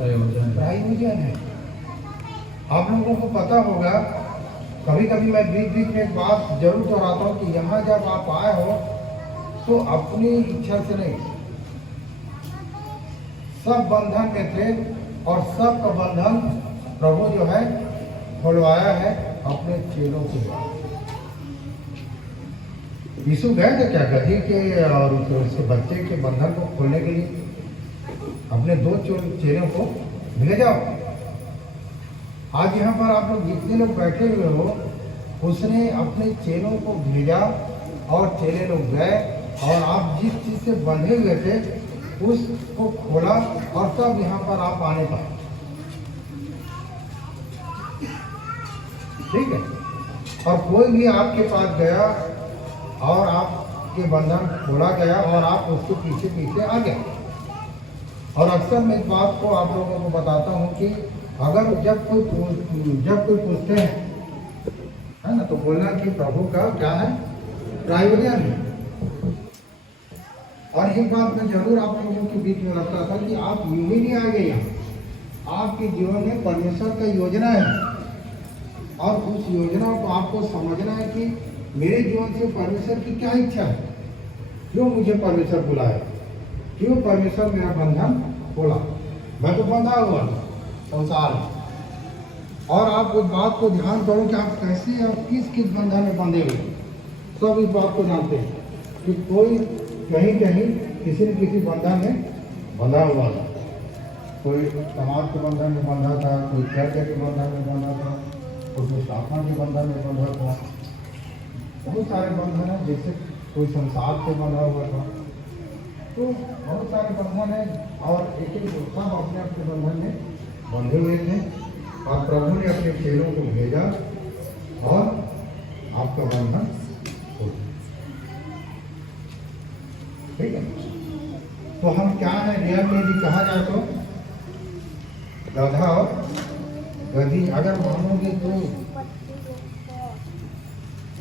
प्रायोजन है। आप लोगों को पता होगा, कभी कभी मैं बीच बीच में एक बात जरूर दोहराता हूँ कि यहाँ जब आप आए हो तो अपनी इच्छा से नहीं, सब बंधन में थे और सब का बंधन प्रभु जो है खुलवाया है अपने चेलों के द्वारा। यीशु गए थे क्या गधी के और उसके बच्चे के बंधन को खोलने के लिए? अपने दो चेलों को भेजा। आज यहाँ पर आप लोग जितने लोग बैठे हुए हो, उसने अपने चेलों को भेजा और चेले लोग गए और आप जिस चीज से बंधे हुए थे उसको खोला और तब यहाँ पर आप आने पाए। ठीक है। और कोई भी आपके पास गया और आपके बंधन खोला गया और आप उसके पीछे पीछे आ गए। और अक्सर मैं इस बात को आप लोगों को बताता हूँ कि अगर जब कोई पूछते हैं, है ना, तो बोलना कि प्रभु का क्या है, प्रायोजन है। और एक बात मैं जरूर आप लोगों के बीच में रखता था कि आप यूं ही नहीं आ गए यहाँ। आपके जीवन में परमेश्वर का योजना है और उस योजना को आपको समझना है कि मेरे जीवन से परमेश्वर की क्या इच्छा है, क्यों मुझे परमेश्वर बुलाया, क्यों परमेश्वर मेरा बंधन खोला। मैं तो बंधा हुआ संसार में। और आप उस बात को ध्यान करो कि आप कैसे और किस बंधन में बंधे हुए। सब इस बात को जानते हैं कि कोई कहीं कहीं किसी न किसी बंधन में बंधा हुआ था। कोई समाज के बंधन में बंधा था, कोई चर्च के बंधन में बंधा था, कोई स्थापना के बंधन में बंधा था। बहुत सारे बंधन हैं, जैसे कोई संसार से बंधा हुआ था। तो बहुत सारे बंधन हैं और एक एक सब अपने अपने बंधन में बंधे हुए थे और प्रभु ने अपने चेलों को भेजा और आपका बंधन खोल। ठीक है। तो हम क्या है, रियल में भी कहा जाए तो गधा और गधी। अगर मानोगे तो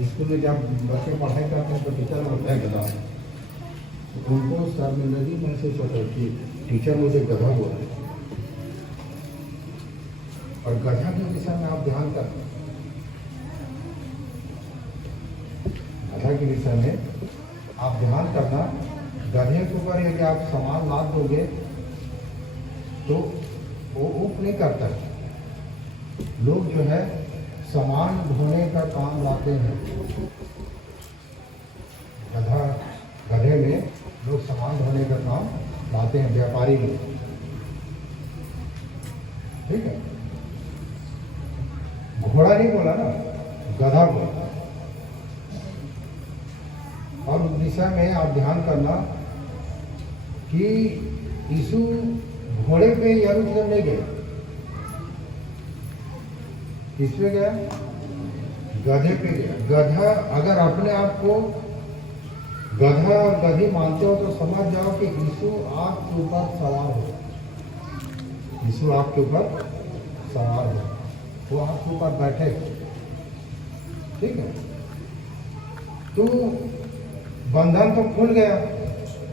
स्कूल में जब बच्चे पढ़ाई करते हैं तो टीचर होता है गधा, तो उनको शर्मिंदगी महसूस होता है कि टीचर मुझे गधा बोल रहे। और गधा के विषय में आप ध्यान करें, गधा के विषय में आप ध्यान करना। गधे के ऊपर यदि आप सामान लाद दोगे तो वो ऊप नहीं करता। लोग जो है सामान ढोने का काम लाते हैं। गधे में लोग सामान ढोने का काम लाते हैं, व्यापारी लोग। ठीक है। घोड़ा नहीं बोला ना, गधा बोला। और उस दिशा में आप ध्यान करना कि यीशु घोड़े पे यरूशलेम नहीं गए। किस पे गया? गधे पे गया। गधा, अगर अपने आप को गधा और गधी मानते हो तो समझ जाओ कि यीशु आपके ऊपर सवार हो। यीशु आपके ऊपर सवार हो, वो आपके ऊपर बैठे। ठीक है। तो बंधन तो खुल गया,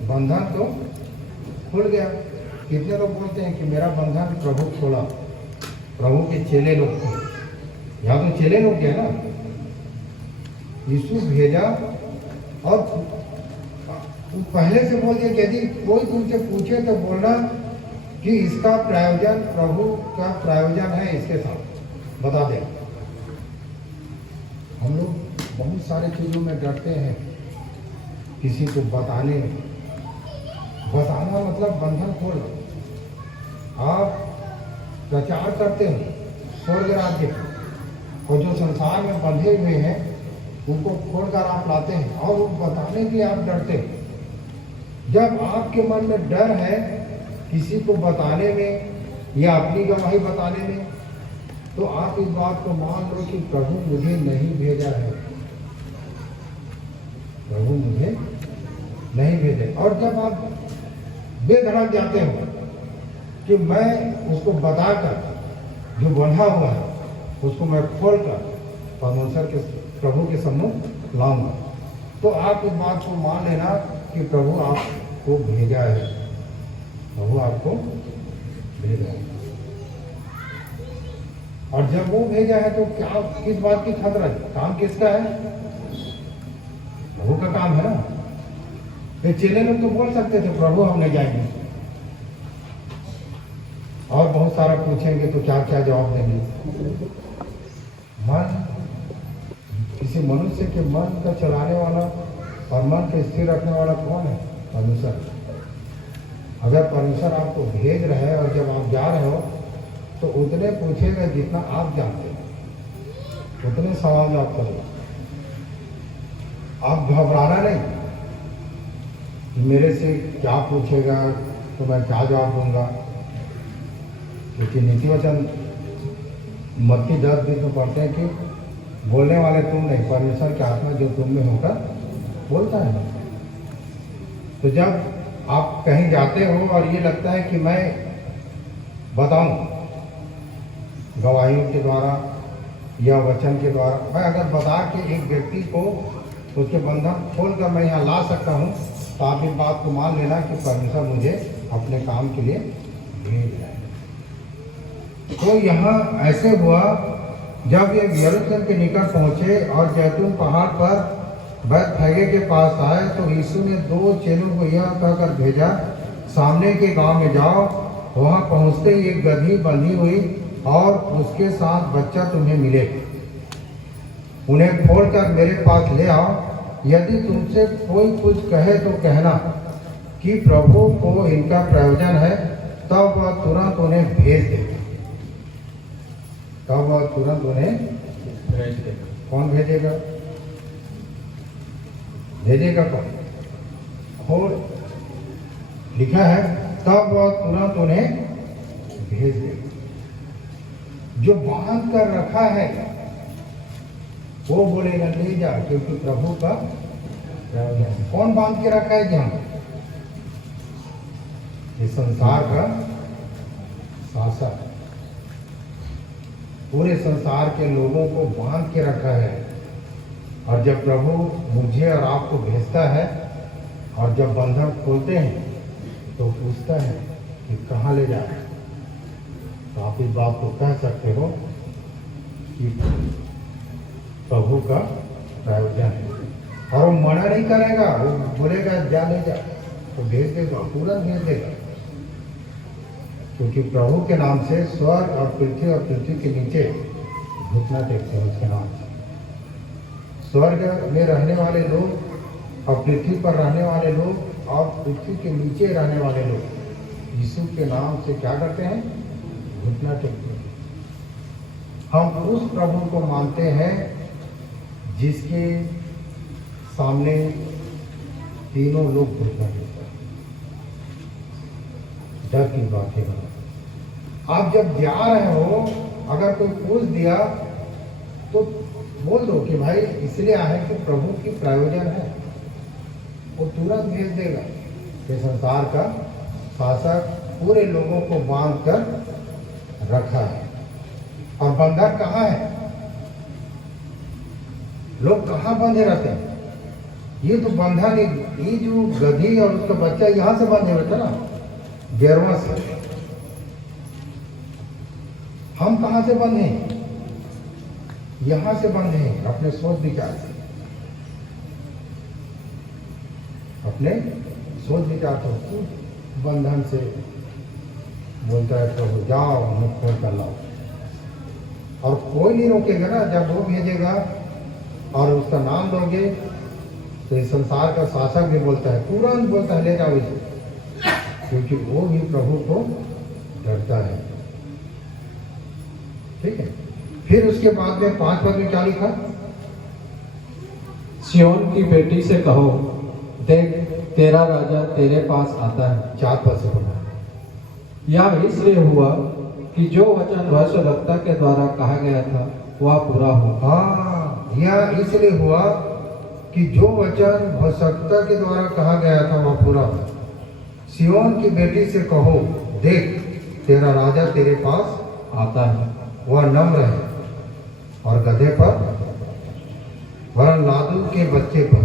बंधन तो खुल गया। कितने लोग बोलते हैं कि मेरा बंधन प्रभु खोला, प्रभु के चेले लोग थे। यहाँ तो चेले लोग थे ना, यीशु भेजा और पहले से बोल दिया कि यदि कोई तुमसे पूछे तो बोलना कि इसका प्रायोजन, प्रभु का प्रायोजन है, इसके साथ बता दे। हम लोग बहुत सारे चीजों में डरते हैं, किसी को बताने में। बताना मतलब बंधन खोलना। आप प्रचार करते हो स्वर्ग राज्य का, और जो संसार में बंधे हुए हैं उनको खोलकर आप लाते हैं और वो बताने के लिए आप डरते हैं। जब आपके मन में डर है किसी को बताने में या अपनी गवाही बताने में, तो आप इस बात को मान लो कि प्रभु मुझे नहीं भेजा है, प्रभु मुझे नहीं भेजे। और जब आप बेधड़क जाते हो कि मैं उसको बताकर, जो बंधा हुआ है उसको मैं खोलकर परमेश्वर के, प्रभु के सम्मुख लाऊंगा, तो आप इस बात को मान लेना कि प्रभु आपको भेजा है, प्रभु आपको भेजा है। और जब वो भेजा है तो क्या, किस बात की खतरा है? काम किसका है? प्रभु का काम है ना। ये चेले लोग तो बोल सकते थे प्रभु हम नहीं जाएंगे, और बहुत सारा पूछेंगे तो क्या क्या जवाब देंगे। मन, किसी मनुष्य के मन का चलाने वाला और मन को स्थिर रखने वाला कौन है? परमेश्वर। अगर परमेश्वर आपको भेज रहे हैं और जब आप जा रहे हो तो उतने पूछेगा जितना आप जानते हैं, उतने सवाल आप करो। आप घबराना नहीं, मेरे से क्या पूछेगा तो मैं क्या जवाब दूंगा, क्योंकि नीति वचन मत्ती 10 में पढ़ते हैं कि बोलने वाले तुम नहीं, परमेश्वर की आत्मा जो तुम में होकर बोलता है। तो जब आप कहीं जाते हो और ये लगता है कि मैं बताऊं गवाहियों के द्वारा या वचन के द्वारा, मैं अगर बता के एक व्यक्ति को उसके बंधन खोलकर मैं यहाँ ला सकता हूँ, तो आप इस बात को मान लेना कि परमेश्वर मुझे अपने काम के लिए भेज रहा है। तो यहाँ ऐसे हुआ, जब ये यरूशलेम के निकट पहुँचे और जैतून पहाड़ पर बैतफगे के पास आए, तो यीशु ने 2 चेलों को यह कहकर भेजा, सामने के गांव में जाओ, वहां पहुंचते ही एक गधी बंधी हुई और उसके साथ बच्चा तुम्हें मिले, उन्हें खोलकर मेरे पास ले आओ। यदि तुमसे कोई कुछ कहे तो कहना कि प्रभु को इनका प्रयोजन है, तब वह तुरंत उन्हें भेज देगा। तब वह तुरंत उन्हें भेज देगा। कौन भेजेगा? भेजेगा कौन? और लिखा है तब वह तुरंत उन्हें भेज देगा। जो बांध कर रखा है वो बोलेगा ले जा, क्योंकि प्रभु का प्रयोजन। कौन बांध के रखा है? जहां ये संसार का शासक पूरे संसार के लोगों को बांध के रखा है। और जब प्रभु मुझे और आपको भेजता है और जब बंधन खोलते हैं तो पूछता है कि कहाँ ले जाए, तो आप इस बात को कह सकते हो कि प्रभु का प्रयोजन है। और वो मना नहीं करेगा, वो बोलेगा जा ले जा, तो भेज देगा, तुरंत भेज देगा। क्योंकि प्रभु के नाम से स्वर्ग और पृथ्वी के नीचे घुटना टेकते हैं उसके नाम से। स्वर्ग में रहने वाले लोग और पृथ्वी पर रहने वाले लोग और पृथ्वी के नीचे रहने वाले लोग यीशु के नाम से क्या करते हैं? घुटना टेकते हैं। हम उस प्रभु को मानते हैं जिसके सामने तीनों लोग घुटना टेकते हैं। डर की बात है। आप जब जा रहे हो, अगर कोई पूछ दिया तो बोल दो कि भाई इसलिए आए कि प्रभु की प्रयोजन है, वो तुरंत भेज देगा। ये संसार का शासक पूरे लोगों को बांध कर रखा है। और बंधक कहाँ है? लोग कहाँ बंधे रहते हैं? ये तो बंधन, ये जो गधी और उसका बच्चा यहाँ से बंधे हुए थे ना, गिरवा से। हम कहाँ से बंधे हैं? यहाँ से बंधे हैं, अपने सोच विचार से। अपने सोच विचार से बंधन से बोलता है प्रभु जाओ, मुख खोल कर लाओ। और कोई नहीं रोकेगा ना। जब वो भेजेगा और उसका नाम दोगे तो इस संसार का शासक भी बोलता है, तुरंत बोलता है ले जाओ इसे, क्योंकि वो भी प्रभु को डरता है। ठीक है। फिर उसके बाद में 5 पद में क्या लिखा? सियोन की बेटी से कहो, देख तेरा राजा तेरे पास आता है। 4 पद से बोला, यह इसलिए हुआ कि जो वचन भविष्यद्वक्ता के द्वारा कहा गया था वह पूरा हो। हाँ, यह इसलिए हुआ कि जो वचन भविष्यद्वक्ता के द्वारा कहा गया था वह पूरा हो। सियोन की बेटी से कहो, देख तेरा राजा तेरे पास आता है। वह नम्र है और गधे पर, वरन लादू के बच्चे पर।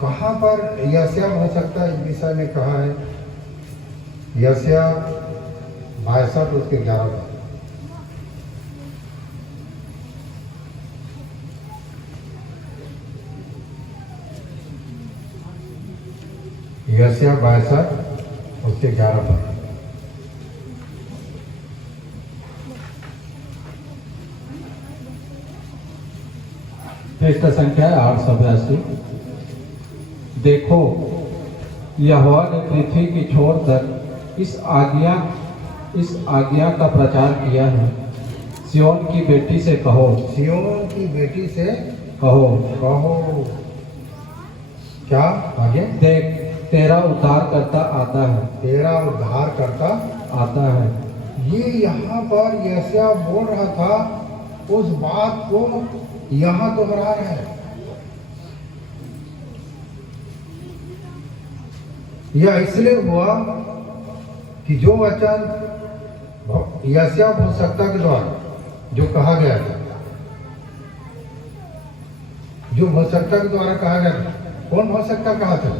कहाँ पर यह सब हो सकता है? इस विषय में कहा है यशया 62 उसके 11 पद। यशया 62 उसके 11 पद। पृष्ठ संख्या 882। देखो, यहोवा ने पृथ्वी की छोर तक इस आज्ञा का प्रचार किया है। सियोन की बेटी से कहो, सियोन की बेटी से कहो, कहो। क्या आगे? देख, तेरा उद्धार करता आता है, तेरा उद्धार करता आता है। ये यहाँ पर यशायाह बोल रहा था, उस बात को यहाँ दोहरा रहा है। यह इसलिए हुआ कि जो वचन यशायाह भविष्यवक्ता के द्वारा जो कहा गया था, जो भविष्यवक्ता के द्वारा कहा गया था, कौन भविष्यवक्ता कहा था?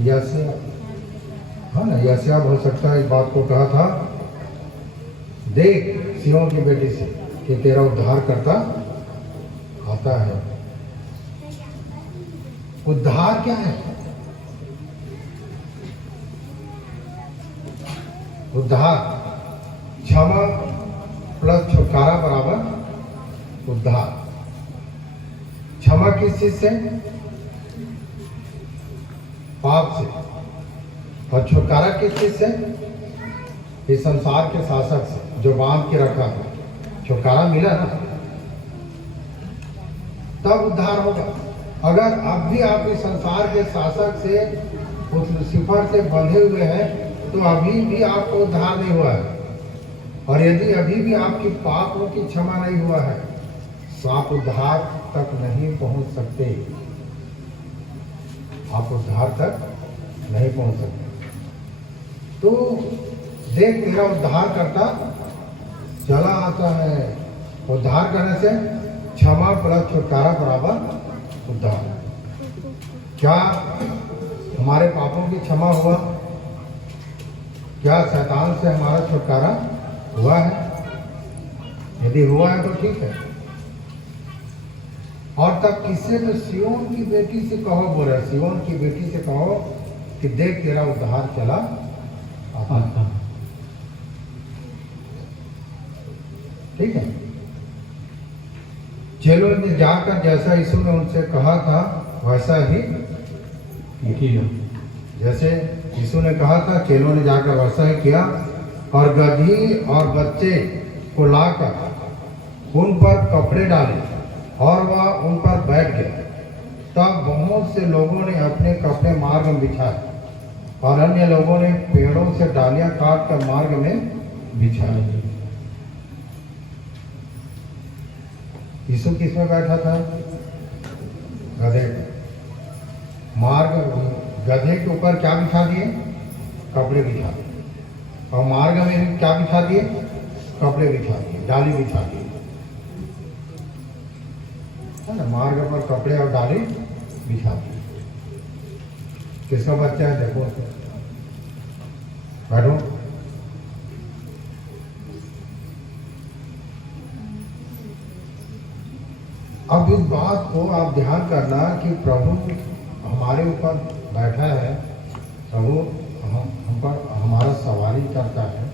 यशायाह। हाँ ना, यशायाह भविष्यवक्ता इस बात को कहा था, देख सियोन की बेटी से कि तेरा उद्धार करता आता है। उद्धार क्या है? उद्धार क्षमा प्लस छुटकारा बराबर उद्धार। क्षमा किस चीज से? पाप से। और छुटकारा किस चीज से? इस संसार के शासक से जो बांध के रखा है। छुटकारा मिला ना, तब उद्धार होगा। अगर अब भी आप इस संसार के शासक से, उस लूसीफर से बंधे हुए हैं, तो अभी भी आपको उद्धार नहीं हुआ है। और यदि अभी भी आपकी पापों की क्षमा नहीं हुआ है, तो आप उद्धार तक नहीं पहुंच सकते। आप उद्धार तक नहीं पहुंच सकते। तो देख, तेरा उद्धार करता चला आता है। उद्धार करने से क्षमा प्लस छुटकारा बराबर उद्धार। क्या हमारे पापों की क्षमा हुआ? क्या शैतान से हमारा छुटकारा हुआ है? यदि हुआ है तो ठीक है। और तब किससे? तो सियोन की बेटी से कहो बोल रहा है। सियोन की बेटी से कहो कि देख तेरा उद्धार चला आता। ठीक है। चेलों ने जाकर जैसा यीशु ने उनसे कहा था वैसा ही किया। जैसे यीशु ने कहा था, चेलों ने जाकर वैसा ही किया। और गधी और बच्चे को लाकर उन पर कपड़े डाले और वह उन पर बैठ गया। तब बहुत से लोगों ने अपने कपड़े मार्ग में बिछाए और अन्य लोगों ने पेड़ों से डालियां काट कर मार्ग में बिछाए। यीशु किस में बैठा था? गधे पे। मार्ग गधे के ऊपर क्या बिछा दिए? कपड़े बिछा दिए। और मार्ग में भी क्या बिछा दिए? कपड़े बिछा दिए, डाली बिछा दी। है ना, मार्ग पर कपड़े और डाली बिछा दी। किसका बच्चा है? देखो, बैठो। अब इस बात को आप ध्यान करना कि प्रभु हमारे ऊपर बैठा है, प्रभु हम पर हमारा सवारी करता है,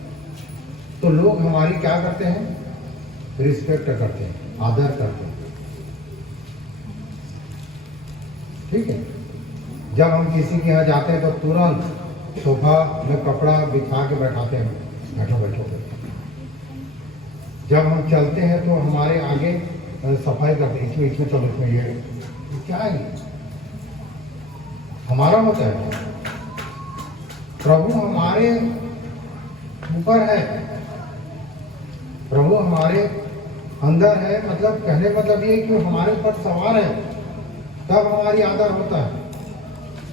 तो लोग हमारी क्या करते हैं? रिस्पेक्ट करते हैं, आदर करते हैं। ठीक है। जब हम किसी के यहाँ जाते हैं तो तुरंत सोफा में कपड़ा बिछा के बैठाते हैं, बैठो बैठो बैठो। जब हम चलते हैं तो हमारे आगे सफाई करते हैं, इसमें चलो, इसमें ये क्या है? हमारा होता है। प्रभु हमारे ऊपर है, प्रभु हमारे अंदर है। मतलब कहने मतलब ये कि हमारे ऊपर सवार है, तब हमारी आदर होता है।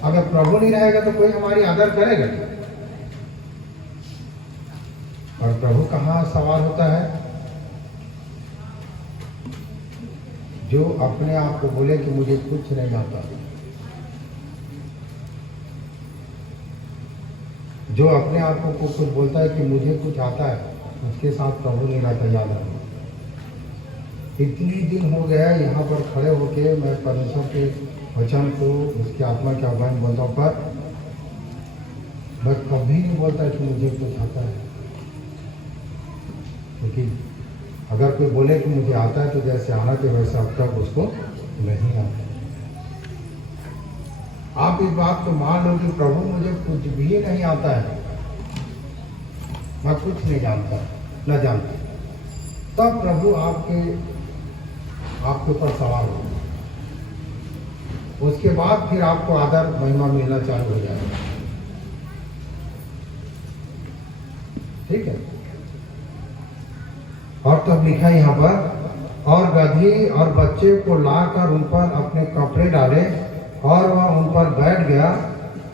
अगर प्रभु नहीं रहेगा तो कोई हमारी आदर करेगा? और प्रभु कहाँ सवार होता है? जो अपने आप को बोले कि मुझे कुछ नहीं आता, जो अपने आप को कुछ बोलता है कि मुझे कुछ आता है, उसके साथ प्रभु नहीं रहता, याद रखना। इतनी दिन हो गया यहाँ पर खड़े होके मैं परमेश्वर के वचन को, उसकी आत्मा के आह्वान बोलता हूँ, पर मैं कभी नहीं बोलता कि मुझे कुछ आता है। क्योंकि अगर कोई बोले कि मुझे आता है तो जैसे आना चाहिए वैसे अब तक उसको नहीं आता। आप इस बात को मान लो कि प्रभु मुझे कुछ भी नहीं आता है, मैं कुछ नहीं जानता, न जानता, तब प्रभु आपके ऊपर सवार हो, उसके बाद फिर आपको आदर महिमा मिलना चालू हो जाएगा। ठीक है। और तब लिखा यहाँ पर, और गधी और बच्चे को लाकर उन पर अपने कपड़े डाले और वह उन पर बैठ गया।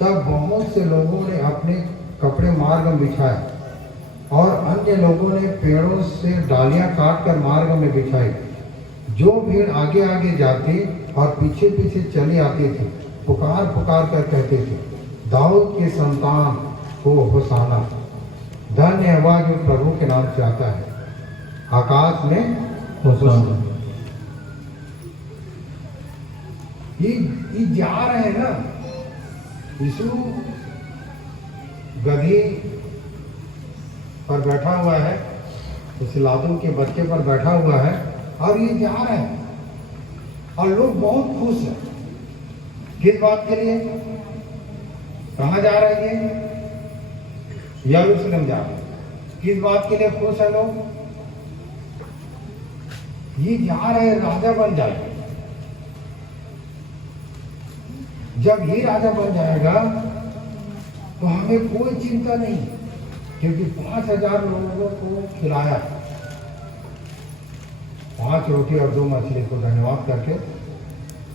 तब बहुत से लोगों ने अपने कपड़े मार्ग में बिछाए और अन्य लोगों ने पेड़ों से डालियां काटकर मार्ग में बिछाई। जो भीड़ आगे आगे जाती और पीछे पीछे चली आती थी, पुकार पुकार कर कहते थे, दाऊद के संतान को होसाना, धन्य है वह जो प्रभु के नाम से आता है, आकाश में होसाना। ये जा रहे हैं ना, यीशु गधी पर बैठा हुआ है, उस लादू के बच्चे पर बैठा हुआ है और ये जा रहे हैं और लोग बहुत खुश हैं। किस बात के लिए? कहाँ जा रहे हैं? यरूशलेम जा रहे हैं। किस बात के लिए खुश है लोग? ये जा रहे हैं राजा बन जाए। जब ये राजा बन जाएगा तो हमें कोई चिंता नहीं, क्योंकि 5,000 लोगों को खिलाया, 5 रोटी और 2 मछली को धन्यवाद करके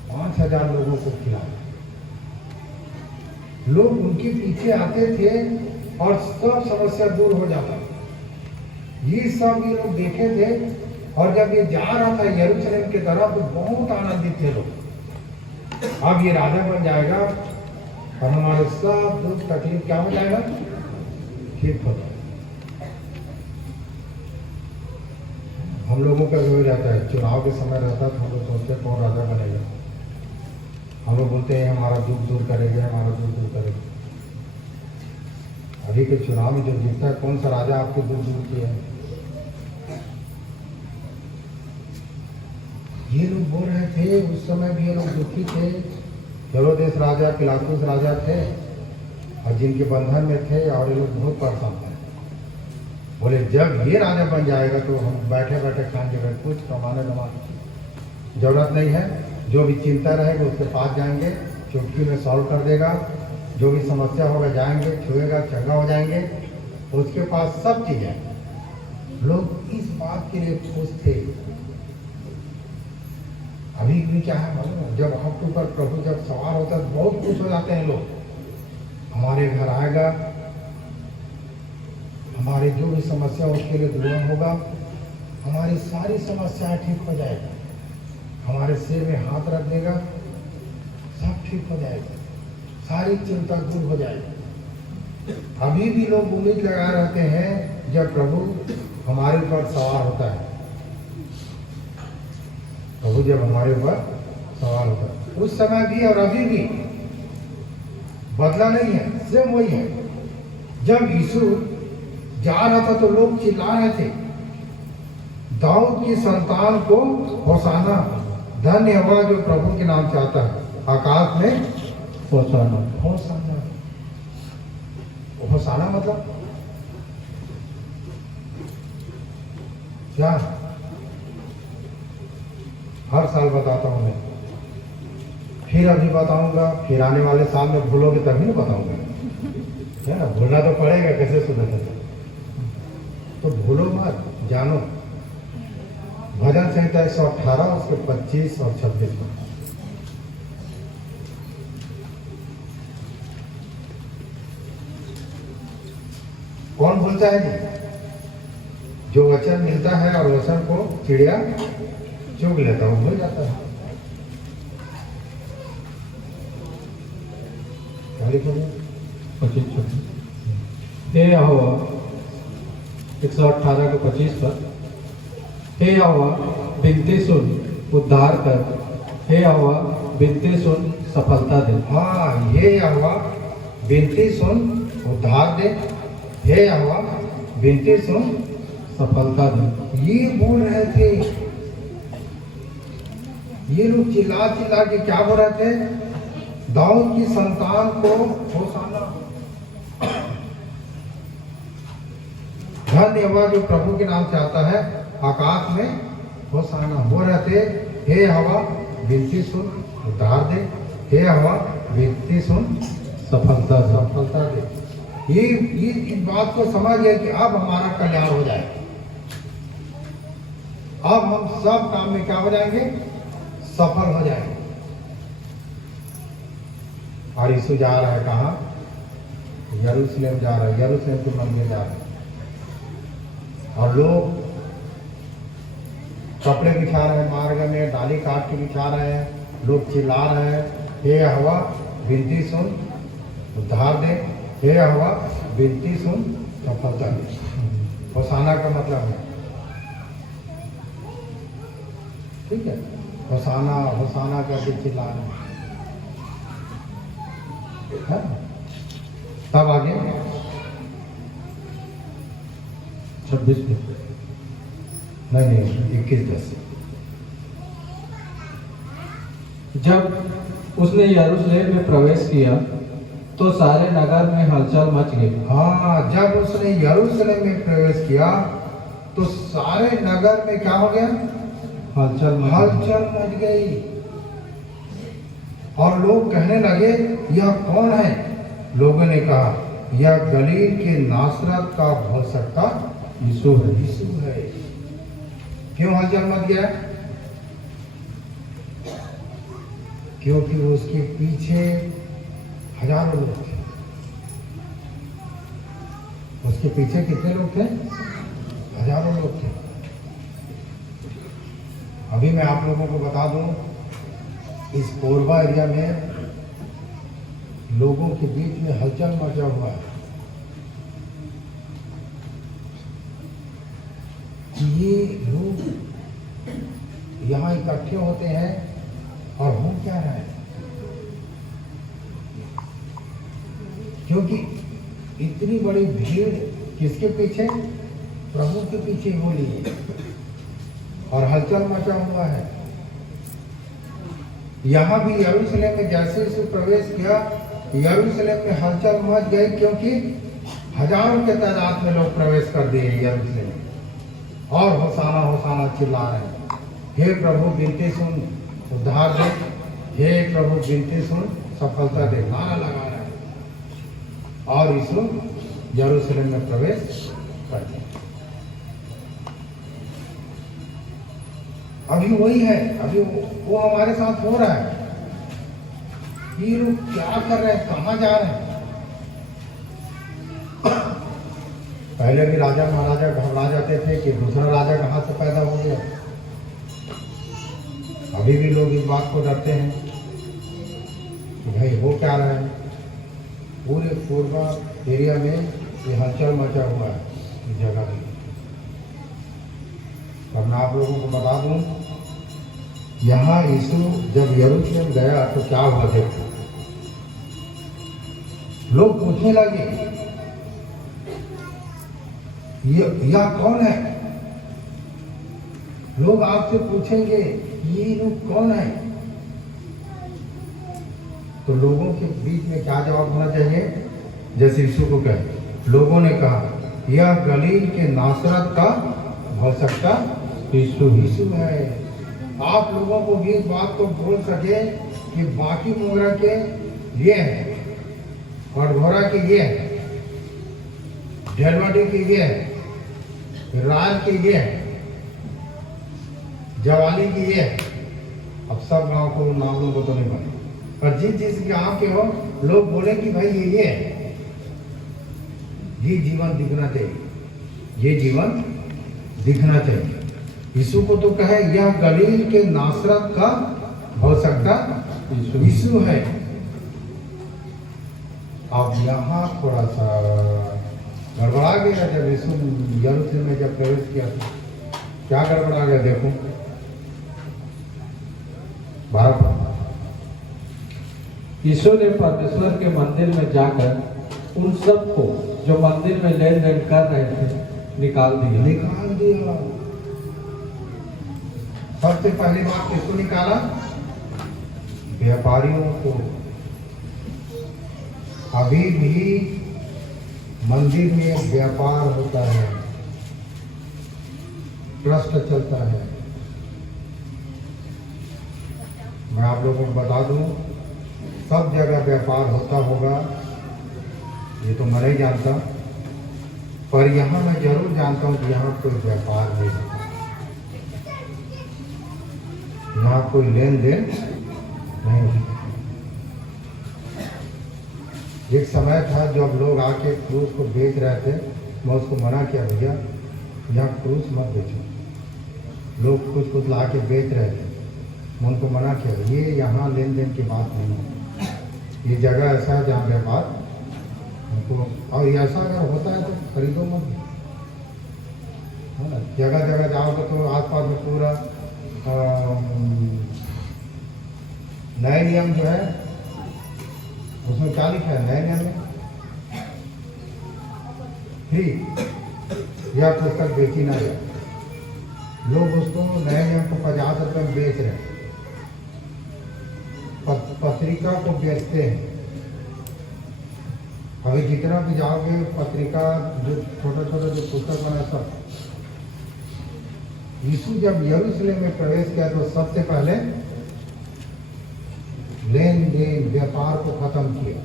5,000 लोगों को खिलाया। लोग उनके पीछे आते थे और सब समस्या दूर हो जाता। ये सब ये लोग देखे थे और जब ये जा रहा था यरूशलेम की तरफ तो बहुत आनंदित थे लोग। अब ये राजा बन जाएगा और हमारे सब दुख तकलीफ क्या हो जाएगा? ठीक हो जाएगा। हम लोगों का जो रहता है, चुनाव के समय रहता है, हम लोग सोचते कौन राजा बनेगा। हम लोग बोलते हैं हमारा दुख दूर करेगा, हमारा दुख दूर करेगा। अभी के चुनाव में जो जीतता है, कौन सा राजा आपके दुख दूर किया है? ये लोग बोल रहे थे, उस समय भी ये लोग दुखी थे। हेरोदेस राजा, पिलातुस राजा थे और जिनके बंधन में थे, और ये लोग बहुत परेशान थे। बोले जब ये राजा बन जाएगा तो हम बैठे बैठे खाएंगे, कुछ कमाने की जरूरत नहीं है। जो भी चिंता रहेगी उसके पास जाएंगे, चुटकी में सॉल्व कर देगा। जो भी समस्या होगा जाएंगे, छुएगा, चंगा हो जाएंगे, उसके पास सब चीजें। लोग इस बात के लिए खुश थे। अभी भी क्या है मालूम, जब आपके ऊपर प्रभु जब सवार होता है बहुत खुश हो जाते हैं लोग। हमारे घर आएगा, हमारी जो भी समस्या उसके लिए दुआ होगा, हमारी सारी समस्याएं ठीक हो जाएगा। हमारे सिर में हाथ रख देगा, सब ठीक हो जाएगा, सारी चिंता दूर हो जाएगी। अभी भी लोग उम्मीद लगा रहते हैं जब प्रभु हमारे ऊपर सवार होता है। प्रभु जब हमारे ऊपर सवार होता है, उस समय भी और अभी भी बदला नहीं है, सेम वही है। जब यीशु जा रहा था तो लोग चिल्ला रहे थे, दाऊद की संतान को होसाना, धन्य हुआ जो प्रभु के नाम से आता है, आकाश में होसाना। होसाना, होसाना मतलब क्या? हर साल बताता हूं मैं, फिर अभी बताऊंगा, फिर आने वाले साल में भूलोगे तभी ना बताऊंगा, है ना? भूलना तो पड़ेगा, कैसे सुधर। तो भूलो मत, जानो। भजन संहिता 118 उसके 25 और 26 में। कौन बोलता है जी? जो वचन मिलता है और वचन को चिड़िया चुग लेता है, भूल जाता है। क्या लिखोगे? 25 26 हे यहोवा 118 के 25 पर, हे यहोवा विनती सुन उद्धार कर, हे यहोवा विनती सुन सफलता दे। हाँ, हे यहोवा विनती सुन उद्धार दे, हे यहोवा विनती सुन सफलता दे। ये बोल रहे थे, ये लोग चिल्ला चिल्ला के क्या बोल रहे थे? दाऊद की संतान को होशाना। धन्यवाद जो प्रभु के नाम से आता है, आकाश में होशाना। हो रहे थे, हे हवा विनती सुन उद्धार दे, हे हवा विनती सुन सफलता दे। ये इस बात को समझ गए कि अब हमारा कल्याण हो जाए, अब हम सब काम में क्या हो जाएंगे? सफल हो जाएंगे। और यीशु जा रहा है कहाँ? यरूशलेम जा रहा है, यरूशलेम के मंदिर जा रहा है। और लोग कपड़े बिछा रहे हैं, मार्ग में डाली काट के बिछा रहे हैं, लोग चिल्ला रहे हैं, हे यहोवा विनती सुन उद्धार दे, हे यहोवा विनती सुन सफलता दे। होशाना का मतलब है, ठीक है, होशाना होशाना करके चिल्ला रहे हैं। तब आगे 26 में नहीं 21:10। जब उसने यरूशलेम में प्रवेश किया तो सारे नगर में हलचल मच गई। हाँ, जब उसने यरूशलेम में प्रवेश किया तो सारे नगर में क्या हो गया? हलचल मच गई। और लोग कहने लगे, यह कौन है? लोगों ने कहा, यह गलील के नासरत का भोसक्का यीशु है। यीशु है। क्यों हलचल मच गया? क्योंकि उसके पीछे हजारों लोग थे। उसके पीछे कितने लोग थे? हजारों लोग थे। अभी मैं आप लोगों को बता दूं, इस कोरबा एरिया में लोगों के बीच में हलचल मचा हुआ है कि ये लोग यहाँ इकट्ठे होते हैं और हो क्या रहा है? क्योंकि इतनी बड़ी भीड़ किसके पीछे? प्रभु के पीछे हो रही है और हलचल मचा हुआ है। यहाँ भी यरूशलेम में जैसे यीशु प्रवेश किया, यरूशलेम में हलचल मच गई, क्योंकि हजारों के तादाद में लोग प्रवेश कर दिए यरूशलेम और होशाना होशाना चिल्ला रहे हैं, हे प्रभु विनती सुन उद्धार दे, हे प्रभु विनती सुन सफलता दे, नारा लगा रहे हैं। और यीशु यरूशलेम में प्रवेश कर दिया। अभी वही है, अभी वो हमारे साथ हो रहा है। ये लोग क्या कर रहे हैं? कहाँ जा रहे हैं? पहले भी राजा महाराजा घबरा जाते थे कि दूसरा राजा कहाँ से पैदा हो गया। अभी भी लोग इस बात को डरते हैं कि भाई हो क्या रहा है। पूरे कोरबा एरिया में ये हलचल मचा हुआ है इस जगह में। अब मैं आप लोगों को बता दूं, यहाँ यीशु जब यरूशलेम गया तो क्या हुआ देखो। लोग पूछने लगे, यह कौन है? लोग आपसे पूछेंगे ये लोग कौन है? तो लोगों के बीच में क्या जवाब होना चाहिए? जैसे यीशु को कहे, लोगों ने कहा, यह गलील के नासरत का भोसक्का यीशु है। आप लोगों को भी इस बात को बोल सके कि बाकी मोहरा के ये है, कटघोरा के ये है, ढेलवाड़ी के ये है, राज के ये है, जवाली की ये है। अब सब गांव को नामों को तो नहीं बने, पर जिस गांव के हो लोग बोले कि भाई ये है। ये जीवन दिखना चाहिए, ये जीवन दिखना चाहिए। यीशु को तो कहे यह गलील के नासरत का भोसक्का यीशु है। अब यहाँ थोड़ा सा गड़बड़ा गया जब यीशु यरूशलेम में जब प्रवेश किया था। क्या गड़बड़ा गया देखो 12 पद। यीशु ने परमेश्वर के मंदिर में जाकर उन सबको जो मंदिर में लेन देन कर रहे थे निकाल दिया। सबसे पहली बात किसको निकाला? व्यापारियों को। अभी भी मंदिर में व्यापार होता है, ट्रस्ट चलता है। मैं आप लोगों को बता दूं, सब जगह व्यापार होता होगा ये तो मैं नहीं जानता, पर यहाँ मैं जरूर जानता हूँ कि यहाँ कोई व्यापार नहीं होता, यहाँ कोई लेन देन नहीं होता। एक समय था जब लोग आके क्रूस को बेच रहे थे, मैं उसको मना किया, भैया यहाँ क्रूस मत बेचो। लोग कुछ कुछ ला के बेच रहे थे, मैं उनको मना किया, ये यहाँ लेन देन की बात नहीं है, ये जगह ऐसा है जहाँ व्यापार उनको, और ऐसा अगर होता है तो खरीदो मत। जगह जगह जाओगे तो आसपास में पूरा नए नियम जो है उसमें क्या लिखा है? नए नियम में फ्री यह पुस्तक बेची ना जाए। लोग उसको नए नियम को 50 रुपये में बेच रहे हैं, पत्रिका को बेचते हैं। अभी जितना भी जाओगे पत्रिका जो छोटा छोटा जो पुस्तक बना सब, यीशु जब यरूशलेम में प्रवेश किया तो सबसे पहले लेन देन व्यापार को खत्म किया।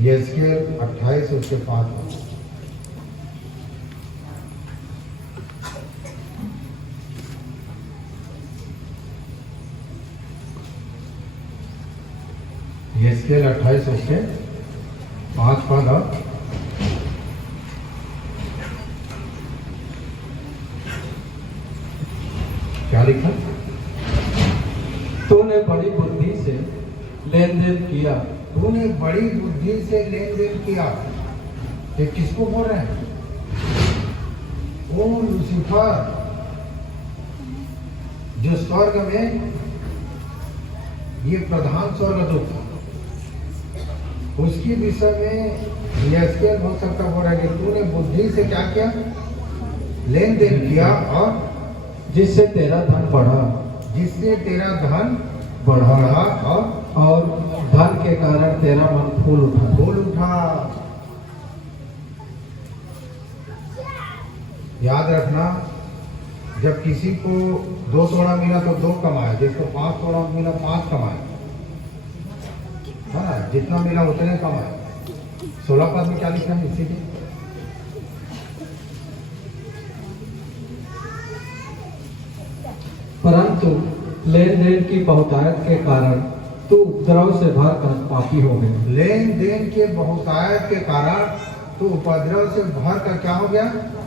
यहेजकेल 28 उसके 5। यहेजकेल 28 उसके 5 पद और क्या लिखा? तूने बड़ी बुद्धि से लेन देन किया। तूने बड़ी बुद्धि से लेन देन किया। ये किसको बोल रहे हैं? ओ लूसीफर, जो स्वर्ग में ये प्रधान स्वर्गदूत था, उसकी विषय में यहेजकेल हो सकता बोल रहा है कि तूने बुद्धि से क्या किया? लेन देन किया, और जिससे तेरा धन बढ़ा, जिससे तेरा धन बढ़ा, और धन के कारण तेरा मन फूल उठा। याद रखना, जब किसी को 2 तोड़ा मिला तो 2 कमाए, जिसको 5 तोड़ा मिला 5 कमाए, है ना? जितना मिला उतने कमाए। 16 पद में क्या लिखा है इसी के? परंतु लेन देन की बहुतायत के कारण तू उपद्रव से भरकर पापी हो गया। लेन देन के बहुतायत के कारण तू उपद्रव से भर कर क्या हो गया?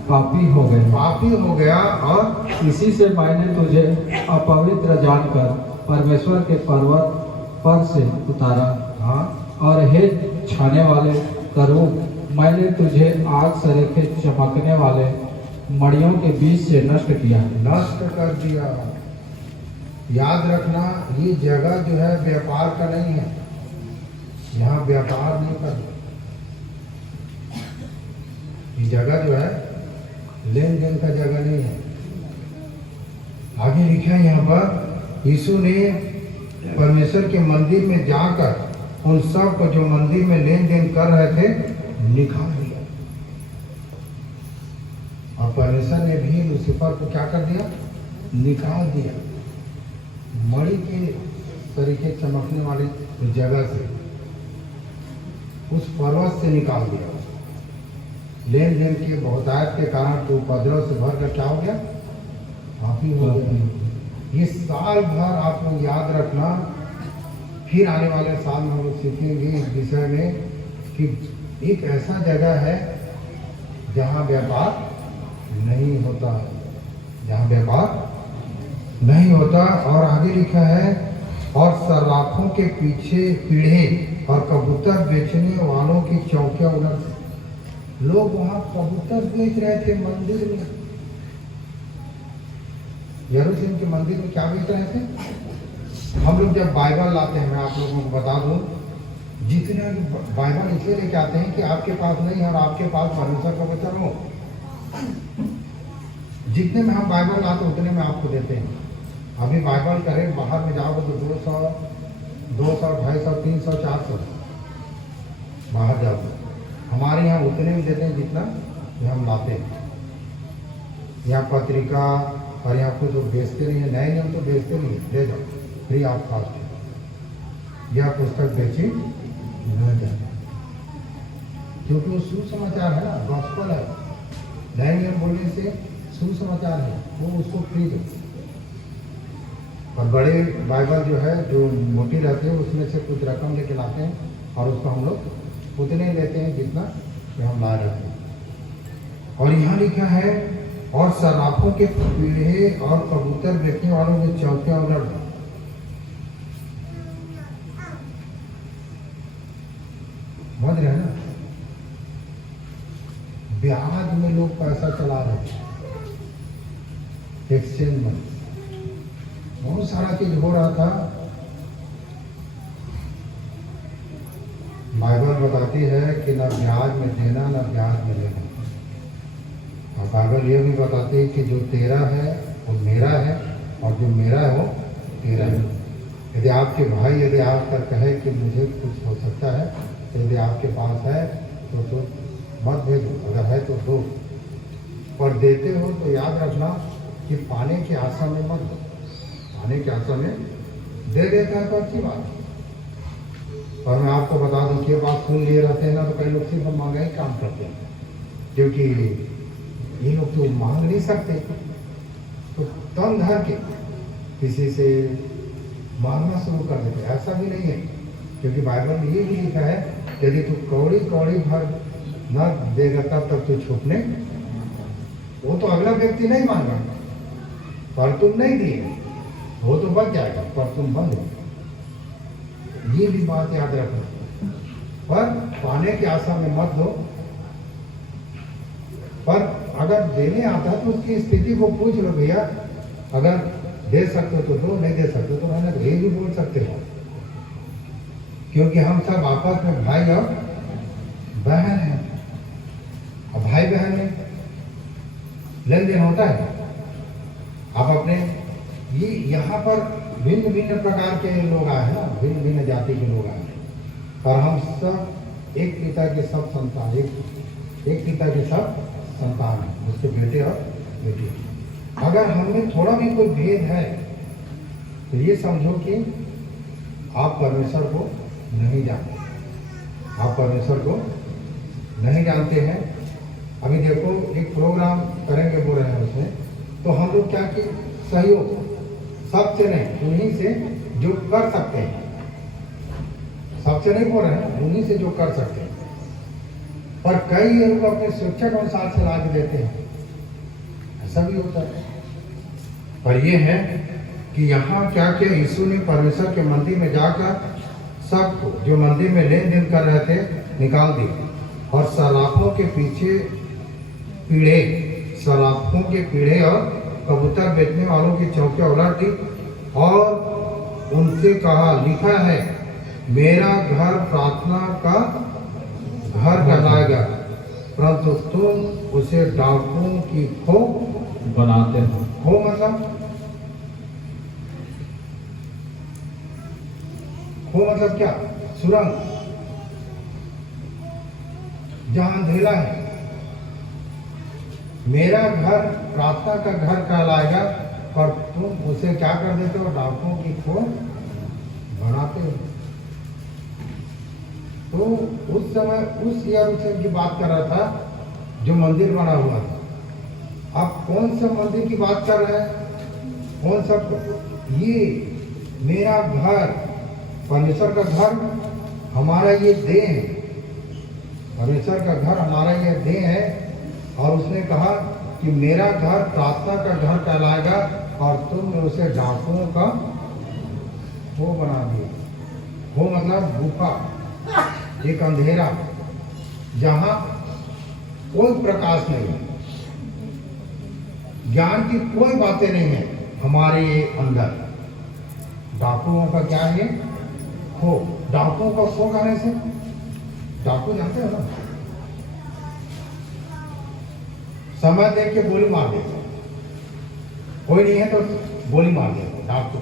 पापी हो गया। पापी हो गया, और इसी से मैंने तुझे अपवित्र जानकर परमेश्वर के पर्वत पर से उतारा। हाँ, और हे छाने वाले करूब, मैंने तुझे आग सरीखे चमकने वाले मड़ियों के बीच से नष्ट किया। नष्ट कर दिया। याद रखना, ये जगह जो है व्यापार का नहीं है, यहाँ व्यापार नहीं करना। ये जगह जो है लेन देन का जगह नहीं है। आगे लिखा है यहाँ पर, यीशु ने परमेश्वर के मंदिर में जाकर उन सब को जो मंदिर में लेन देन कर रहे थे निकाल दिया। और परमेश्वर ने भी लूसीफर को क्या कर दिया? निकाल दिया। मणि के तरीके चमकने वाली जगह से, उस पर्वत से निकाल दिया। लेन देन की बहुतायत के कारण तो उपद्रव से भर कर क्या हो गया? पापी हो गया। ये साल भर आपको याद रखना, फिर आने वाले साल में हम लोग सीखेंगे इस विषय में कि एक ऐसा जगह है जहाँ व्यापार नहीं होता, जहाँ व्यापार नहीं होता। और आगे लिखा है, और सर्राफों के पीछे पीढ़े और कबूतर बेचने वालों की चौकियां उलट लोग वहां कबूतर बेच रहे थे मंदिर में, यरूशलेम के मंदिर में क्या बेच रहे थे। हम लोग जब बाइबल लाते हैं, मैं आप लोगों को बता दूं, जितने बाइबल इसलिए लेके आते हैं कि आपके पास नहीं है और आपके पास परमेश्वर का वचन हो। जितने में हम बाइबल लाते उतने में आपको देते हैं। अभी बाइबल का रेट बाहर में जाओगे तो 200, 250, 300, 400 बाहर जाओगे। हमारे यहाँ उतने में देते हैं जितना हम लाते हैं। यहाँ पत्रिका और यहाँ कुछ बेचते नहीं है, नए नियम तो बेचते नहीं है, ले जाओ फ्री ऑफ कॉस्ट। यह पुस्तक बेची न जाए क्योंकि वो सुसमाचार है ना, गॉस्पेल है। नए नियम बोलने से सुसमाचार है, वो उसको फ्री दो। और बड़े बाइबल जो है, जो मोटी रहती है, उसमें से कुछ रकम लेके लाते हैं और उसको हम लोग उतने लेते हैं जितना कि हम ला रहे हैं। और यहाँ लिखा है, और सराफों के पीढ़े और कबूतर बेचने वालों के चौकियां उलट दो। समझ रहे हैं ना, ब्याज में लोग पैसा चला रहे थे, एक्सचेंज में बहुत सारा चीज हो रहा था। बाइबल बताती है कि न ब्याज में देना न ब्याज में लेना। और बाइबल ये भी बताती है कि जो तेरा है वो मेरा है और जो मेरा है वो तेरा है। यदि आपके भाई यदि आकर कहे कि मुझे कुछ हो सकता है, तो यदि आपके पास है तो मत भेजो, अगर है तो दो। और देते हो तो याद रखना कि पाने की आशा में मत दो। पाने की आशा में दे देता है तो अच्छी बात है। और मैं आपको बता दूं कि ये बात सुन लिए रहते हैं ना, तो कई लोग सिर्फ महंगाई काम करते हैं, क्योंकि ये लोग तो मांग नहीं सकते, तो तन धर के किसी से मांगना शुरू कर देते। ऐसा भी नहीं है, क्योंकि बाइबल में ये भी लिखा है, यदि तू कौड़ी कौड़ी भर न देगा तब तक तू छूटने। वो तो अगला व्यक्ति नहीं मांगा, पर तुम नहीं दिए, वो तो बच जाएगा, पर तुम बंद हो। ये भी बात याद रखना। पर पाने की आशा में मत दो। पर अगर देने आता है तो उसकी स्थिति को पूछ लो, भैया अगर दे सकते हो तो दो, नहीं दे सकते तो रहने दो, ये भी बोल सकते हो। क्योंकि हम सब आपस में भाई और बहन हैं, और भाई बहन में लेन देन होता है। आप अपने ये यहाँ पर भिन्न भिन्न प्रकार के लोग आए हैं ना, भिन्न भिन्न जाति के लोग आए हैं, पर हम सब एक पिता के सब संतान, एक पिता के सब संतान है, उसके बेटे और बेटी। अगर हमें थोड़ा भी कोई भेद है तो ये समझो कि आप परमेश्वर को नहीं जानते, आप परमेश्वर को नहीं जानते हैं। अभी देखो एक प्रोग्राम करेंगे बोल रहे हैं, उसमें तो हम लोग क्या कि सहयोग सबसे नहीं, उन्हीं से जो कर सकते हैं, सबसे नहीं बोल रहे हैं, उन्हीं से जो कर सकते हैं। पर कई लोग अपने स्वेच्छा के अनुसार से ला के देते हैं, ऐसा भी होता है। पर यह है कि यहाँ क्या किया, यीशु ने परमेश्वर के मंदिर में जाकर सबको जो मंदिर में लेन देन कर रहे थे निकाल दिए, और सराफों के पीछे पीढ़े, सराफों के पीढ़े और कबूतर बेचने वालों की चौकियां उलट दी, और उनसे कहा, लिखा है मेरा घर प्रार्थना का घर कहलाएगा, परंतु तुम उसे डाकुओं की खो बनाते हो। खो मतलब क्या? सुरंग, जहां अंधेला है। मेरा घर प्रार्थना का घर कहलाएगा, पर तुम उसे क्या कर देते हो? डाकुओं की खो बनाते हो। तो उस समय उस यरूशलेम की बात कर रहा था जो मंदिर बना हुआ था। आप कौन सा मंदिर की बात कर रहे हैं? कौन सा? ये मेरा घर, परमेश्वर का घर हमारा ये देह है, परमेश्वर का घर हमारा ये देह है। और उसने कहा कि मेरा घर प्रार्थना का घर कहलाएगा, और तुमने उसे डाकुओं का वो बना दिया। वो मतलब गुफा, एक अंधेरा, जहां कोई प्रकाश नहीं है, ज्ञान की कोई बातें नहीं है हमारे अंदर। डाकुओं का क्या है? खो। डाकुओं का खो गाने से, डाकू जानते हो ना, समय देख के गोली मार देते, कोई नहीं है तो गोली मार देते डाकू।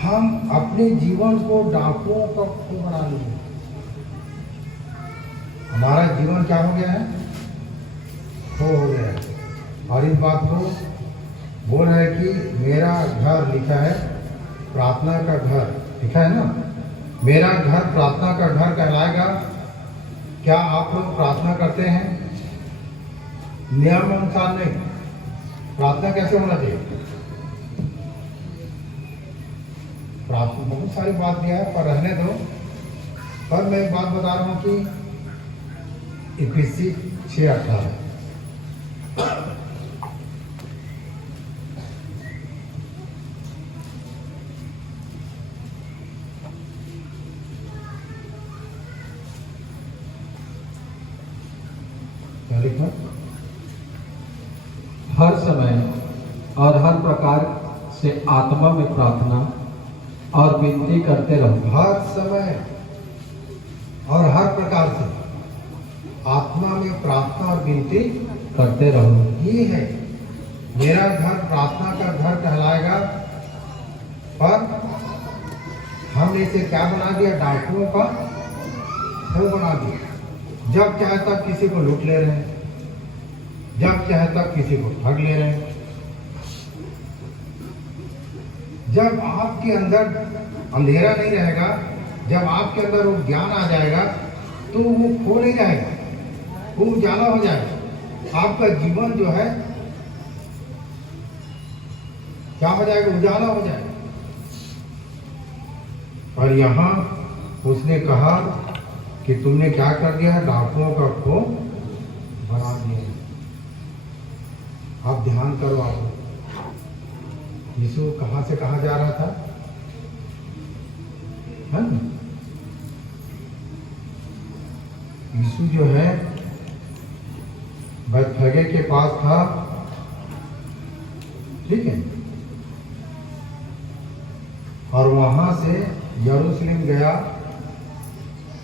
हम अपने जीवन को डाकुओं का खो बना लिए। हमारा जीवन क्या हो गया है? खो हो गया है। और इस बात को बोल रहे हैं कि मेरा घर लिखा है प्रार्थना का घर, लिखा है ना, मेरा घर प्रार्थना का घर कहलाएगा। क्या आप लोग प्रार्थना करते हैं? नियम अनुसार नहीं। प्रार्थना कैसे होना चाहिए? प्रार्थना बहुत सारी बात दिया है, पर रहने दो। पर मैं एक बात बता रहा हूं कि इफिसी 6:18 क्या लिखा? हर समय और हर प्रकार से आत्मा में प्रार्थना और विनती करते रहो। हर समय और हर प्रकार से आत्मा में प्रार्थना और विनती करते रहो। ये है मेरा घर प्रार्थना का घर कहलाएगा। पर हमने इसे क्या बना दिया? डाकुओं का खो बना दिया। जब चाहे तब किसी को लूट ले रहे हैं, जब चाहे तब किसी को ठग ले रहे हैं। जब आपके अंदर अंधेरा नहीं रहेगा, जब आपके अंदर वो ज्ञान आ जाएगा, तो वो खो नहीं जाएगा, वो उजाला हो जाएगा। आपका जीवन जो है क्या हो जाएगा? उजाला हो जाएगा। और यहाँ उसने कहा कि तुमने क्या कर दिया है? डाकुओं का खो बना दिया। आप ध्यान करो। आप यीशु कहाँ से कहाँ जा रहा था? है ना? यीशु जो है बैतफगे के पास था, ठीक है, और वहां से यरूशलेम गया।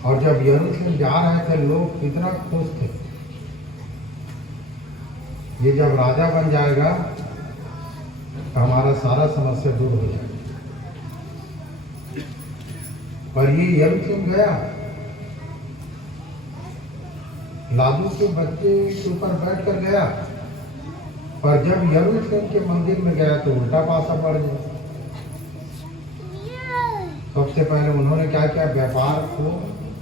और जब यरूशलेम जा रहे थे, लोग कितना खुश थे। ये जब राजा बन जाएगा तो हमारा सारा समस्या दूर हो जाएगा। पर ये यरूशलेम गया, लादू के बच्चे के ऊपर बैठ कर गया, पर जब यरूशलेम के मंदिर में गया तो उल्टा पासा पड़ गया। सबसे पहले उन्होंने क्या किया? व्यापार को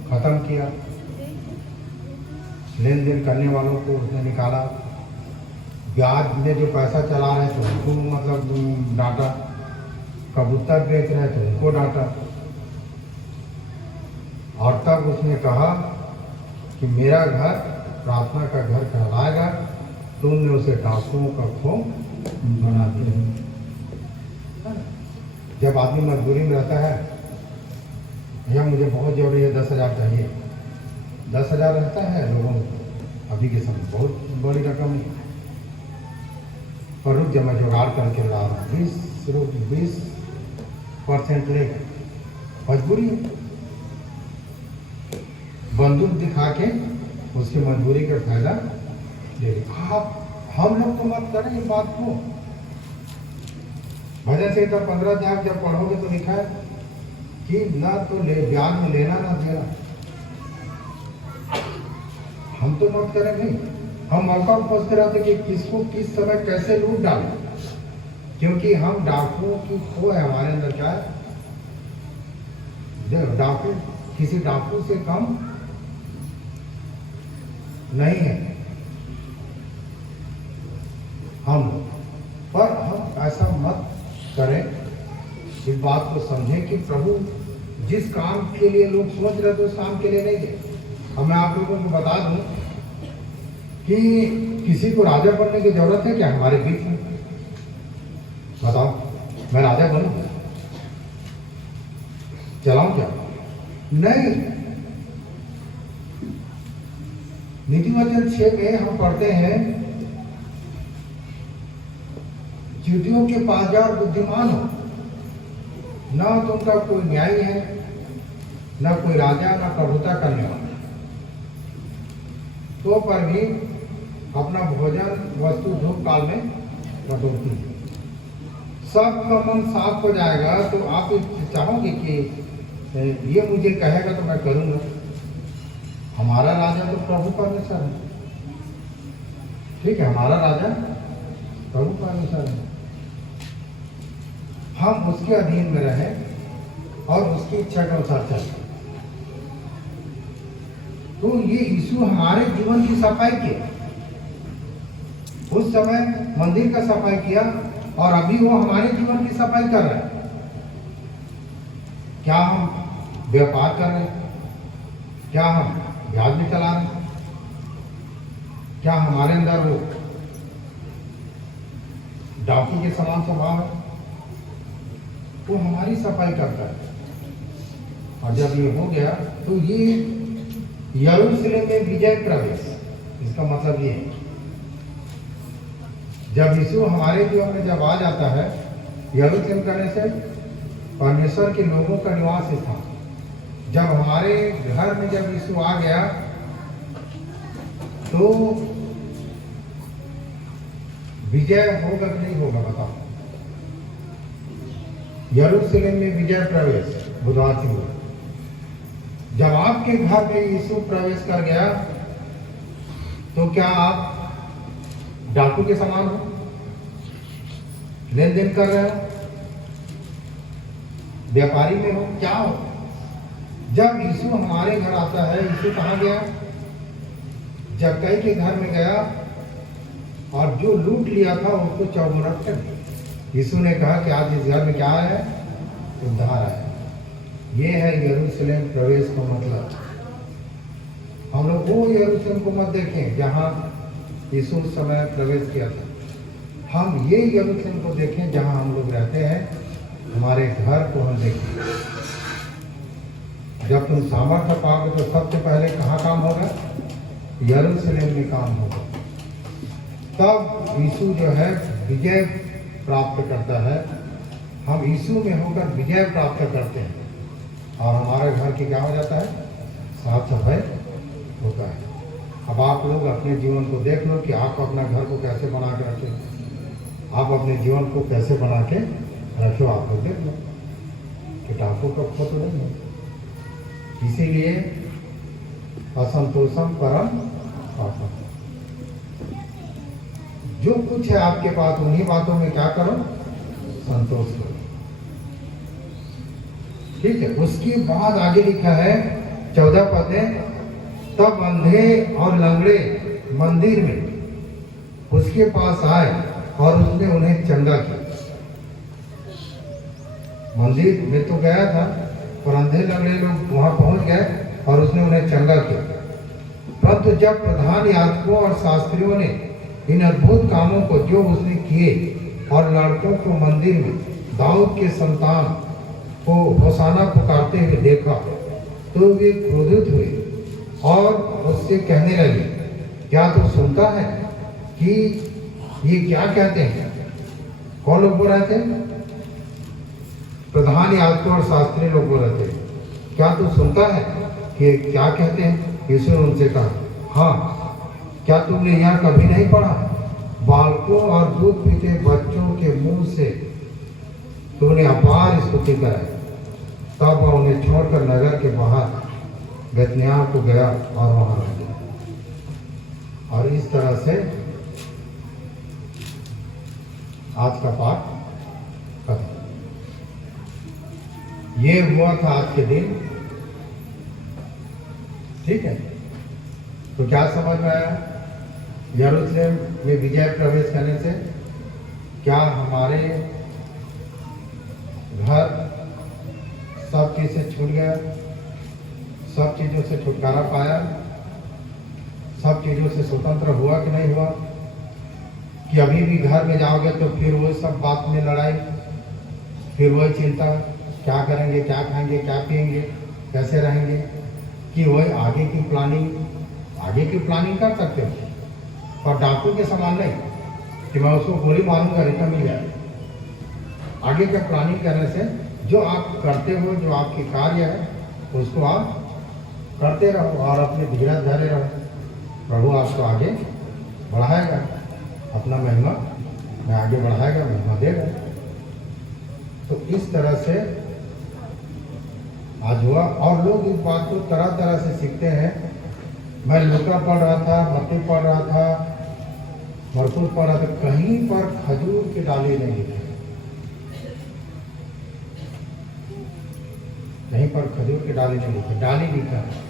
खत्म किया, लेन देन करने वालों को उसने निकाला, ब्याज में जो पैसा चला रहे थे उनको मतलब डांटा, कबूतर बेच रहे थे उनको डांटा। और तब उसने कहा कि मेरा घर प्रार्थना का घर कहलाएगा। तुमने उसे डाकुओं का खो बना दिया। जब आदमी मजबूरी में रहता है, भैया मुझे बहुत जरूरी है, 10,000 चाहिए, 10,000 रहता है लोगों को अभी के समय बहुत बड़ी रकम है। पर रुक जा, मैं जुगाड़ करके ला रहा हूँ, 20% लेगा, मजबूरी है। बंदूक दिखा के उसकी मजबूरी का फायदा ले। आप हम लोग तो मत करें इस बात को। भजन संहिता 15 अध्याय जब पढ़ोगे तो लिखा है कि ना तो ले ब्याज में लेना ना देना। हम तो मत करें भाई। हम मौका खोजते रहते कि किसको किस समय कैसे लूट डालें, क्योंकि हम डाकुओं की खो है हमारे अंदर। क्या है? देखो, डाकू किसी डाकू से कम नहीं है हम। पर हम ऐसा मत करें, इस बात को समझें कि प्रभु जिस काम के लिए लोग सोच रहे थे उस काम के लिए नहीं थे। अब मैं आप लोगों को बता दूं कि किसी को राजा बनने की जरूरत है क्या हमारे बीच में? बताओ, मैं राजा बनूं? चलाऊं क्या? नहीं। नीति वचन 6 में हम पढ़ते हैं, चींटियों के पास जाओ और बुद्धिमान हो, न तो उनका कोई न्याय है, न कोई राजा, न प्रभुता करने वाला, तो पर भी अपना भोजन वस्तु धूप काल में बटोरती है। सबका मन साफ हो जाएगा तो आप चाहोगे कि ये मुझे कहेगा तो मैं करूंगा। हमारा राजा तो प्रभु परमेश्वर है, ठीक है, हमारा राजा प्रभु परमेश्वर है। हम उसके अधीन में रहें और उसकी इच्छा के अनुसार चलें। तो ये यीशु हमारे जीवन की सफाई किया, उस समय मंदिर का सफाई किया और अभी वो हमारे जीवन की सफाई कर रहा है। क्या हम व्यापार कर रहे हैं? क्या हम ब्याज में चला रहे हैं? क्या हमारे अंदर वो डाकू के समान स्वभाव है? वो हमारी सफाई करता है। और जब ये हो गया तो ये यरूशलेम में विजय प्रवेश, इसका मतलब ये है, जब यीशु हमारे जीवन में जब आ जाता है, यरूशलेम करने से परमेश्वर के लोगों का निवास स्थान, जब हमारे घर में जब यीशु आ गया तो विजय होगा कि नहीं होगा बताओ? यरूशलेम में विजय प्रवेश बुधवार से हुआ। जब आपके घर में यीशु प्रवेश कर गया तो क्या आप डाकू के समान हो, लेन देन कर रहे हो, व्यापारी में हो, क्या हो? जब यीशु हमारे घर आता है, यीशु कहाँ गया? जक्कई के घर में गया और जो लूट लिया था उसको चौमुखी कर दिया। यीशु ने कहा कि आज इस घर में क्या है? उद्धार है। ये है यरूशलेम प्रवेश का मतलब। हम लोग वो यरूशलेम को मत देखें जहाँ यीशु उस समय प्रवेश किया था। हम ये यरूशलेम को देखें जहाँ हम लोग रहते हैं, हमारे घर को हम देखें। जब तुम सामर्थ्य पाओगे तो सबसे पहले कहाँ काम होगा? यरूशलेम में काम होगा। तब यीशु जो है विजय प्राप्त करता है। हम यीशु में होकर विजय प्राप्त करते हैं और हमारे घर की क्या हो जाता है? साफ सफाई होता है। अब आप लोग अपने जीवन को देख लो कि आप अपना घर को कैसे बना के रखें, आप अपने जीवन को कैसे बना के रखो। आप लोग देख लो कि डाकू का फोटो नहीं है। इसीलिए असंतोषम परम पापम। जो कुछ है आपके पास उन्हीं बातों में क्या करो? संतोष करो। ठीक है। उसके बाद आगे लिखा है 14 पद में, तब अंधे और लंगड़े मंदिर में उसके पास आए और उसने उन्हें चंगा किया। मंदिर में तो गया था और अंधे लंगड़े लोग वहां पहुंच गए और उसने उन्हें चंगा किया। परंतु जब प्रधान याजकों और शास्त्रियों ने इन अद्भुत कामों को जो उसने किए और लड़कों को मंदिर में दाऊद के संतान को होसाना पुकारते हुए देखा तो वे क्रोधित हुए और उससे कहने लगे, क्या तू सुनता है कि ये क्या कहते हैं? कौन लोग बोल रहे थे? प्रधान याजकों और शास्त्री लोग बोल रहे थे, क्या तू सुनता है कि क्या कहते हैं? यीशु ने उनसे कहा, हाँ, क्या तुमने यह कभी नहीं पढ़ा? बालकों और दूध पीते बच्चों के मुंह से तुमने अपार स्तुति कराई। तब वह उन्हें छोड़कर नगर के बाहर बेतनियाह को गया और वहां रह गया। और इस तरह से आज का पाठ खत्म। ये हुआ था आज के दिन। ठीक है, तो क्या समझ में आया? यरूशलेम में विजय प्रवेश करने से क्या हमारे घर सब चीज से छूट गया, सब चीजों से छुटकारा पाया, सब चीजों से स्वतंत्र हुआ कि नहीं हुआ? कि अभी भी घर में जाओगे तो फिर वही सब बात में लड़ाई, फिर वही चिंता, क्या करेंगे, क्या खाएंगे, क्या पिएंगे, कैसे रहेंगे? कि वही आगे की प्लानिंग, आगे की प्लानिंग कर सकते हो, और डाकू के समान नहीं कि मैं उसको गोली मारूंगा रिटर्न मिल जाए। आगे का प्लानिंग करने से जो आप करते हो, जो आपके कार्य है, उसको आप करते रहो और अपने धीरज धरे रहो। प्रभु आपको आगे बढ़ाएगा, अपना महिमा में आगे बढ़ाएगा, महिमा देगा। तो इस तरह से आज हुआ, और लोग इस बात को तरह तरह से सीखते हैं। मैं लूका पढ़ रहा था, मत्ती पढ़ रहा था, मरकुस पढ़ रहा था, कहीं पर खजूर की डाली नहीं लिखी, कहीं पर खजूर की डाली नहीं लिखी। डाली लिखा है,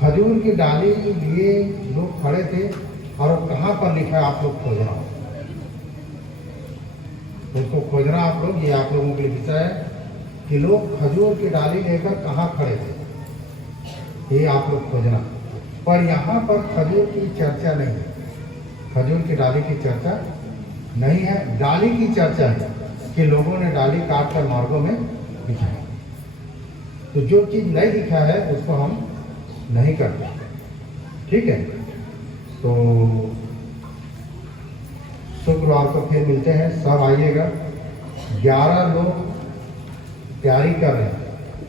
खजूर की डाली लिए लोग खड़े थे, और वो कहाँ पर लिखा है आप लोग खोजना, उसको खोजना आप लोग। ये आप लोगों के लिए विषय है कि लोग खजूर की डाली लेकर कहाँ खड़े थे, ये आप लोग खोजना। पर यहाँ पर खजूर की चर्चा नहीं है, खजूर की डाली की चर्चा नहीं है, डाली की चर्चा है कि लोगों ने डाली काट कर मार्गों में बिछाई। तो जो चीज़ नहीं लिखा है उसको हम नहीं करते, ठीक है। तो शुक्रवार को फिर मिलते हैं, सब आइएगा। 11 लोग तैयारी कर रहे हैं,